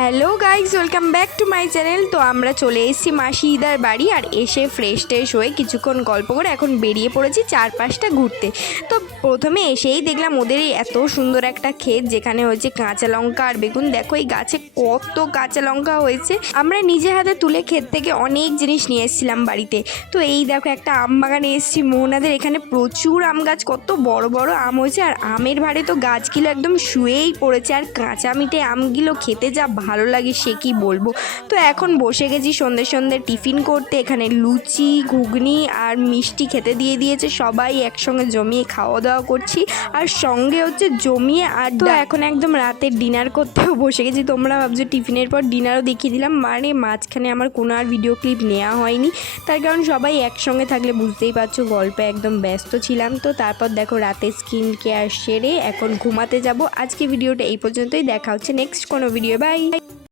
Hello guys, welcome back to my channel. তো আমরা চলে এসেছি মাসিদার বাড়ি, আর এসে ফ্রেশ ট্রেশ হয়ে কিছুক্ষণ গল্প করে এখন বেরিয়ে পড়েছি চারপাশটা ঘুরতে। তো প্রথমে এসেই দেখলাম ওদের এই এত সুন্দর একটা ক্ষেত, যেখানে হয়েছে কাঁচা লঙ্কা আর বেগুন। দেখো এই গাছে কত কাঁচা লঙ্কা হয়েছে। আমরা নিজে হাতে তুলে ক্ষেত থেকে অনেক জিনিস নিয়ে এসেছিলাম বাড়িতে। তো এই দেখো একটা আম বাগানে এসেছি মোহনাদের, এখানে প্রচুর আম গাছ, কত বড় বড় আম হয়েছে। আর আমের ভারে তো গাছগুলো একদম শুয়েই পড়েছে, আর কাঁচা মিঠে আমগুলো খেতে যা ভালো লাগে সে কি বলবো। তো এখন বসে গেছি সন্ধ্যে সন্ধ্যে টিফিন করতে। এখানে লুচি, ঘুগনি আর মিষ্টি খেতে দিয়ে দিয়েছে, সবাই একসঙ্গে জমিয়ে খাওয়া দাওয়া করছি, আর সঙ্গে হচ্ছে জমিয়ে আড্ডা। এখন একদম রাতের ডিনার করতেও বসে গেছি। তোমরা ভাবছো টিফিনের পর ডিনারও দেখিয়ে দিলাম, মানে মাঝখানে আমার কোনো আর ভিডিও ক্লিপ নেওয়া হয়নি, তার কারণ সবাই একসঙ্গে থাকলে বুঝতেই পারছো গল্পে একদম ব্যস্ত ছিলাম। তো তারপর দেখো রাতে স্কিন কেয়ার সেরে এখন ঘুমাতে যাব। আজকে ভিডিওটা এই পর্যন্তই, দেখা হচ্ছে নেক্সট কোনো ভিডিও। বাই।